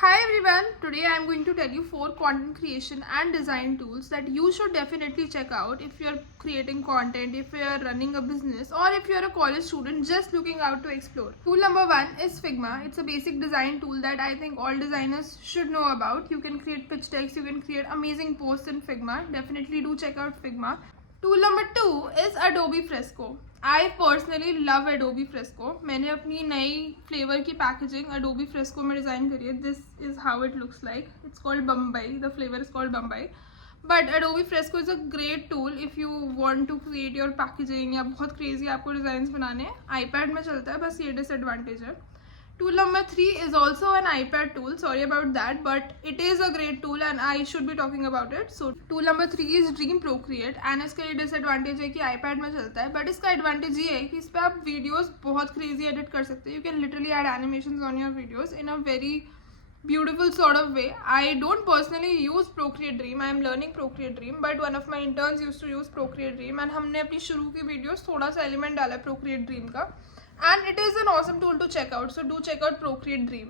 Hi everyone, today I am going to tell you 4 content creation and design tools that you should definitely check out if you are creating content, if you are running a business, or if you are a college student just looking out to explore. Tool number 1 is Figma. It's a basic design tool that I think all designers should know about. You can create pitch decks, you can create amazing posts in Figma. Definitely do check out Figma. Tool number 2 is Adobe Fresco. I personally love Adobe Fresco. मैंने अपनी नई flavour की packaging Adobe Fresco में design करी है. This is how it looks like. It's called Bombay. The flavor is called Bombay. But Adobe Fresco is a great tool if you want to create your packaging या बहुत crazy आपको designs बनाने हैं. iPad में चलता है, बस ये disadvantage है. Tool number 3 is also an iPad tool. Sorry about that, but it is a great tool and I should be talking about it. So tool number 3 is Dream Procreate and इसका ये disadvantage है कि iPad में चलता है, but इसका advantage ये है कि इस पर आप videos बहुत crazy edit कर सकते हैं. You can literally add animations on your videos in a very beautiful sort of way. I don't personally use Procreate Dream. I am learning Procreate Dream, but one of my interns used to use Procreate Dream and हमने अपनी शुरू की videos थोड़ा सा element डाला है Procreate Dream का. And it is an awesome tool to check out, so do check out Procreate Dream.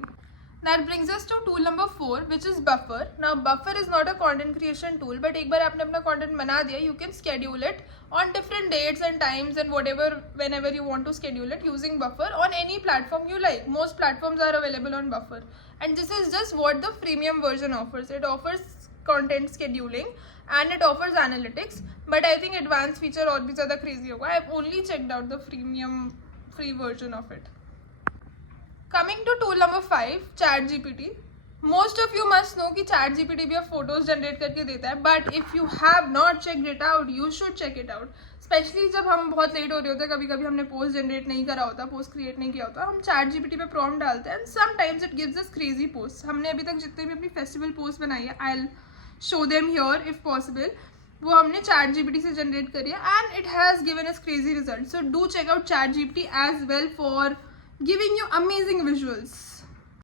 That brings us to tool number 4, which is Buffer. Now Buffer is not a content creation tool, but एक बार आपने अपना content बना दिया, you can schedule it on different dates and times and whenever you want to schedule it using Buffer on any platform you like. Most platforms are available on Buffer, and this is just what the freemium version offers. It offers content scheduling and it offers analytics, but I think advanced feature और भी ज़्यादा crazy होगा. I've only checked out the free version of it. Coming to tool number 5, ChatGPT. Most of you must know कि ChatGPT भी अब photos generate करके देता है, but if you have not checked it out, you should check it out. Especially जब हम बहुत late हो रहे होते हैं, कभी-कभी हमने post generate नहीं करा होता, post create नहीं किया होता, हम ChatGPT पे prompt डालते हैं and sometimes it gives us crazy posts. हमने अभी तक जितने भी अपनी festival posts बनाई है, I'll show them here if possible. वो हमने ChatGPT से जनरेट करी है and it has given us crazy results. So do check out ChatGPT as well for giving you amazing visuals.